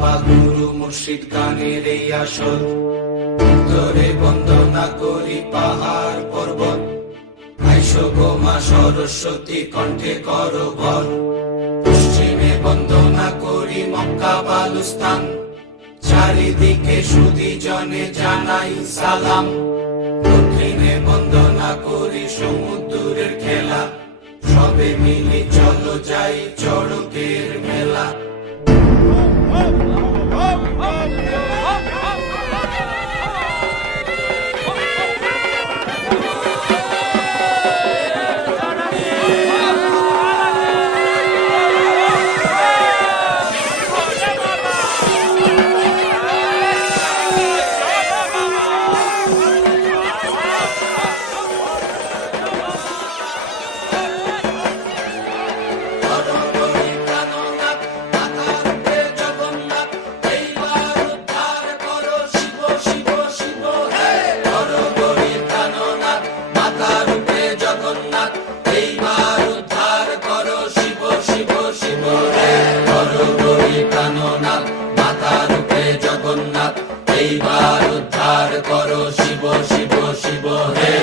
বাবা গুরু মুর্শিদ গানের এই আসর। উত্তরে বন্দনা করি পাহাড় পর্বত, আইসো গো মা সরস্বতী কণ্ঠে করো ভর। পশ্চিমে বন্দনা করি মক্কা বালুস্তান, চারিদিকে সুধী জনে জানাই সালাম। দক্ষিণে বন্দনা করি সমুদ্রের খেলা, সবে মিলি চলো যাই চড়কের মেলা। এইবার উদ্ধার করো শিব শিব শিব হে।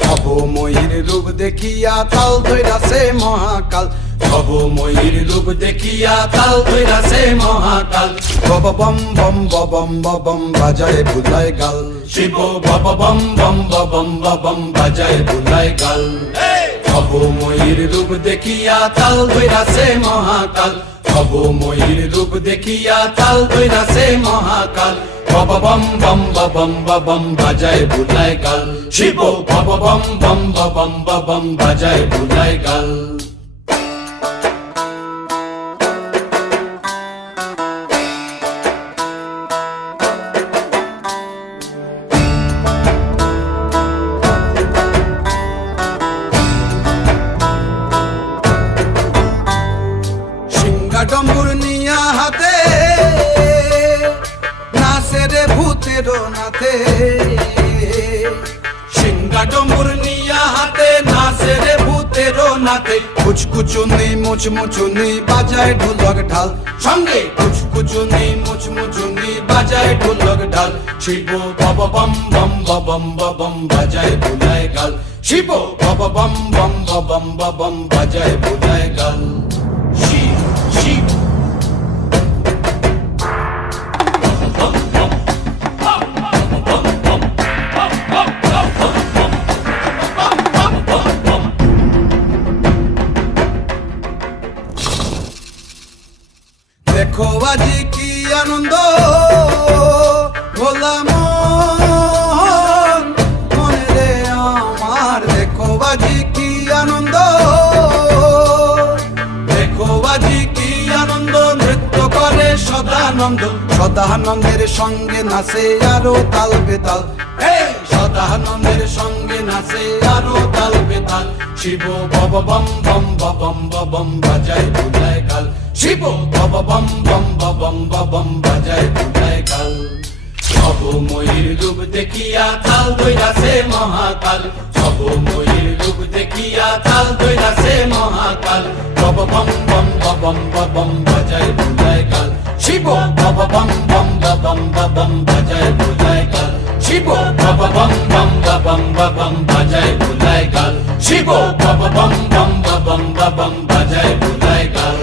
ভবময়ীর রূপ দেখিয়া তাল ধইরাছে মহাকাল, ভবময়ীর রূপ দেখিয়া তাল ধইরাছে মহাকাল। বব বম বম বম বম বাজায় বুলায় গাল, শিব বব বম বম বম বম বাজায় বুলায় গাল। ভবময়ীর রূপ দেখিয়া তাল ধইরাছে মহাকাল, ভবময়ীর রূপ দেখিয়া তাল ধইরাছে মহাকাল। বব বম বম বম বাজায় বুলায় গাল, শিব বব বম বম বম বাজায় বুলায় গাল। ডম্বুর নিয়া হাতে নাচে রে ভূতের নাথে, সিংহা ডম্বুর নিয়া হাতে নাচে রে ভূতের নাথে। কুচকুচুনি মুচমুচুনি বাজায় ঢোলক ঢাল, সঙ্গে কুচকুচুনি মুচমুচুনি বাজায় ঢোলক ঢাল। শিব বব বম বম বম বাজায় বুলায় গাল, শিব বব বম বম বম বাজায় বুলায় গাল। শিব দেখো আজি কি আনন্দ ভোলা মন, মনে রে আমার দেখো আজি কি আনন্দ, দেখো আজি কি আনন্দ। নৃত্য করে সদানন্দ, সদানন্দের সঙ্গে নাচে আরো তাল বেতাল, সদানন্দের সঙ্গে নাচে আরো তাল বেতাল। শিব বব বম বম বাজায় বুলায় গাল, শিব বব বম বম বাজায় বুলায় গাল। ভবময়ীর রূপ দেখিয়া তাল ধইরাছে মহাকাল, ভবময়ীর রূপ দেখিয়া তাল ধইরাছে মহাকাল। বব বম বম বাজায় বুলায় গাল, শিব বব বম বম বাজায় বুলায় গাল, শিব বব বম বম বাজায় বুলায় গাল, শিব বব বম বম বাজায় বুলায় গাল।